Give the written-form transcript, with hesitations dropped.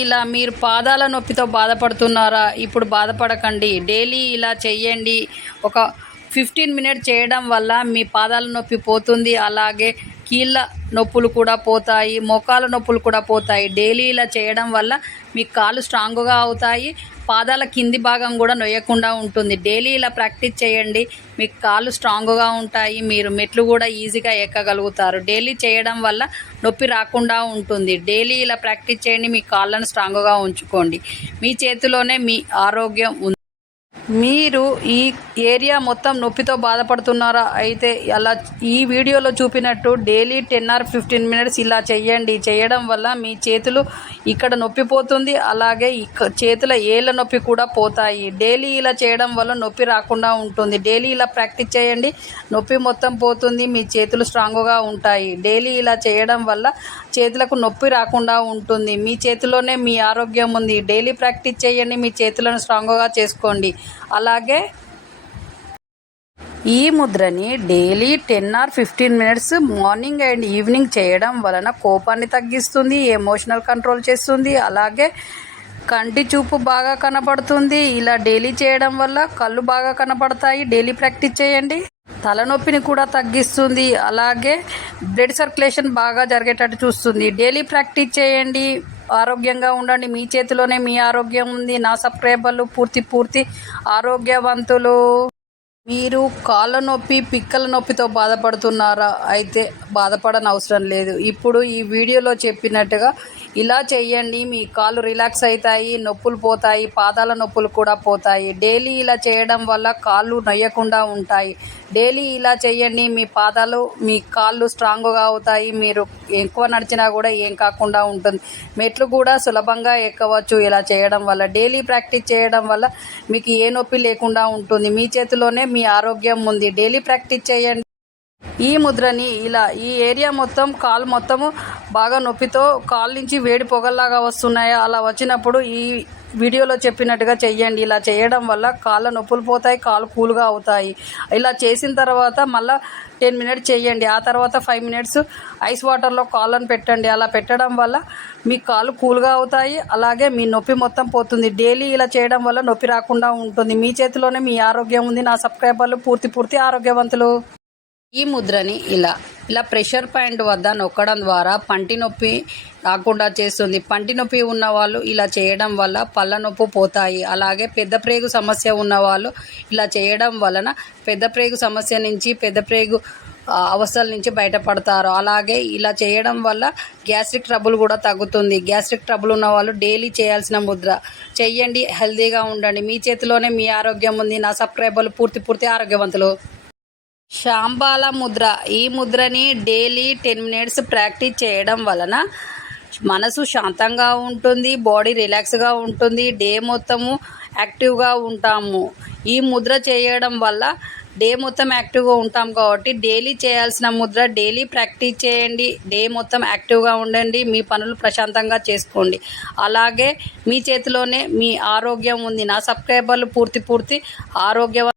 ఇలా మీరు పాదాల నొప్పితో బాధపడుతున్నారా? ఇప్పుడు బాధపడకండి. డైలీ ఇలా చెయ్యండి. ఒక 15 మినిట్స్ చేయడం వల్ల మీ పాదాల నొప్పి పోతుంది. అలాగే కీళ్ళ నొప్పులు కూడా పోతాయి, మోకాల నొప్పులు కూడా పోతాయి. డైలీ ఇలా చేయడం వల్ల మీ కాళ్ళు స్ట్రాంగ్గా అవుతాయి, పాదాల కింది భాగం కూడా నొయ్యకుండా ఉంటుంది. డైలీ ఇలా ప్రాక్టీస్ చేయండి, మీ కాళ్ళు స్ట్రాంగ్గా ఉంటాయి, మీరు మెట్లు కూడా ఈజీగా ఎక్కగలుగుతారు. డైలీ చేయడం వల్ల నొప్పి రాకుండా ఉంటుంది. డైలీ ఇలా ప్రాక్టీస్ చేయండి, మీ కాళ్ళను స్ట్రాంగ్గా ఉంచుకోండి. మీ చేతిలోనే మీ ఆరోగ్యం ఉంది. మీరు ఈ ఏరియా మొత్తం నొప్పితో బాధపడుతున్నారా? అయితే అలా ఈ వీడియోలో చూపినట్టు డైలీ 10 or 15 మినిట్స్ ఇలా చేయండి. చేయడం వల్ల మీ చేతులు ఇక్కడ నొప్పి పోతుంది, అలాగే చేతుల ఏళ్ళ నొప్పి కూడా పోతాయి. డైలీ ఇలా చేయడం వల్ల నొప్పి రాకుండా ఉంటుంది. డైలీ ఇలా ప్రాక్టీస్ చేయండి, నొప్పి మొత్తం పోతుంది, మీ చేతులు స్ట్రాంగ్గా ఉంటాయి. డైలీ ఇలా చేయడం వల్ల చేతులకు నొప్పి రాకుండా ఉంటుంది. మీ చేతిలోనే మీ ఆరోగ్యం ఉంది. డైలీ ప్రాక్టీస్ చేయండి, మీ చేతులను స్ట్రాంగ్గా చేసుకోండి. అలాగే ఈ ముద్రని daily 10 or 15 minutes morning and evening చేయడం వలన కోపాన్ని తగ్గిస్తుంది, ఎమోషనల్ కంట్రోల్ చేస్తుంది, అలాగే కంటి చూపు బాగా కనపడుతుంది. ఇలా డైలీ చేయడం వల్ల కళ్ళు బాగా కనపడతాయి. డైలీ ప్రాక్టీస్ చేయండి. తలనొప్పిని కూడా తగ్గిస్తుంది, అలాగే బ్లడ్ సర్క్యులేషన్ బాగా జరిగేటట్టు చూస్తుంది. డైలీ ప్రాక్టీస్ చేయండి, ఆరోగ్యంగా ఉండండి. మీ చేతిలోనే మీ ఆరోగ్యం ఉంది. నా సబ్స్క్రైబర్లు పూర్తి ఆరోగ్యవంతులు. మీరు కాళ్ళ నొప్పి, పిక్కల నొప్పితో బాధపడుతున్నారా? అయితే బాధపడని అవసరం లేదు. ఇప్పుడు ఈ వీడియోలో చెప్పినట్టుగా ఇలా చేయండి, మీ కాళ్ళు రిలాక్స్ అవుతాయి, నొప్పులు పోతాయి, పాదాల నొప్పులు కూడా పోతాయి. డైలీ ఇలా చేయడం వల్ల కాళ్ళు నొయ్యకుండా ఉంటాయి. డైలీ ఇలా చేయండి, మీ పాదాలు, మీ కాళ్ళు స్ట్రాంగ్గా అవుతాయి. మీరు ఎక్కువ నడిచినా కూడా ఏం కాకుండా ఉంటుంది. మెట్లు కూడా సులభంగా ఎక్కవచ్చు ఇలా చేయడం వల్ల. డైలీ ప్రాక్టీస్ చేయడం వల్ల మీకు ఏ నొప్పి లేకుండా ఉంటుంది. మీ చేతిలోనే మీ ఆరోగ్యం ఉంది. డైలీ ప్రాక్టీస్ చేయండి. ఈ ముద్రని ఇలా ఈ ఏరియా మొత్తం, కాలు మొత్తము బాగా నొప్పితో కాళ్ళ నుంచి వేడి పొగల్లాగా వస్తున్నాయా, అలా వచ్చినప్పుడు ఈ వీడియోలో చెప్పినట్టుగా చెయ్యండి. ఇలా చేయడం వల్ల కాళ్ళ నొప్పులు పోతాయి, కాళ్ళు కూల్గా అవుతాయి. ఇలా చేసిన తర్వాత మళ్ళీ 10 మినిట్స్ చేయండి. ఆ తర్వాత 5 మినిట్స్ ఐస్ వాటర్లో కాళ్ళను పెట్టండి. అలా పెట్టడం వల్ల మీ కాళ్ళు కూల్గా అవుతాయి, అలాగే మీ నొప్పి మొత్తం పోతుంది. డైలీ ఇలా చేయడం వల్ల నొప్పి రాకుండా ఉంటుంది. మీ చేతిలోనే మీ ఆరోగ్యం ఉంది. నా సబ్స్క్రైబర్లు పూర్తి ఆరోగ్యవంతులు. ఈ ముద్రని ఇలా ప్రెషర్ పాయింట్ వద్ద నొక్కడం ద్వారా పంటి నొప్పి రాకుండా చేస్తుంది. పంటి నొప్పి ఉన్నవాళ్ళు ఇలా చేయడం వల్ల పళ్ళ నొప్పి పోతాయి. అలాగే పెద్ద ప్రేగు సమస్య ఉన్నవాళ్ళు ఇలా చేయడం వలన పెద్ద ప్రేగు సమస్య నుంచి, పెద్ద ప్రేగు అవస్థల నుంచి బయటపడతారు. అలాగే ఇలా చేయడం వల్ల గ్యాస్ట్రిక్ ట్రబుల్ కూడా తగ్గుతుంది. గ్యాస్ట్రిక్ ట్రబుల్ ఉన్న వాళ్ళు డైలీ చేయాల్సిన ముద్ర చెయ్యండి. హెల్తీగా ఉండండి. మీ చేతిలోనే మీ ఆరోగ్యం ఉంది. నా సబ్స్క్రైబర్లు పూర్తి ఆరోగ్యవంతులు. శాంబాల ముద్ర. ఈ ముద్రని డైలీ 10 మినిట్స్ ప్రాక్టీస్ చేయడం వలన మనసు శాంతంగా ఉంటుంది, బాడీ రిలాక్స్గా ఉంటుంది, డే మొత్తము యాక్టివ్గా ఉంటాము. ఈ ముద్ర చేయడం వల్ల డే మొత్తం యాక్టివ్గా ఉంటాం కాబట్టి డైలీ చేయాల్సిన ముద్ర. డైలీ ప్రాక్టీస్ చేయండి, డే మొత్తం యాక్టివ్గా ఉండండి, మీ పనులు ప్రశాంతంగా చేసుకోండి. అలాగే మీ చేతిలోనే మీ ఆరోగ్యం ఉంది. నా సబ్స్క్రైబర్లు పూర్తి ఆరోగ్యవంతులు.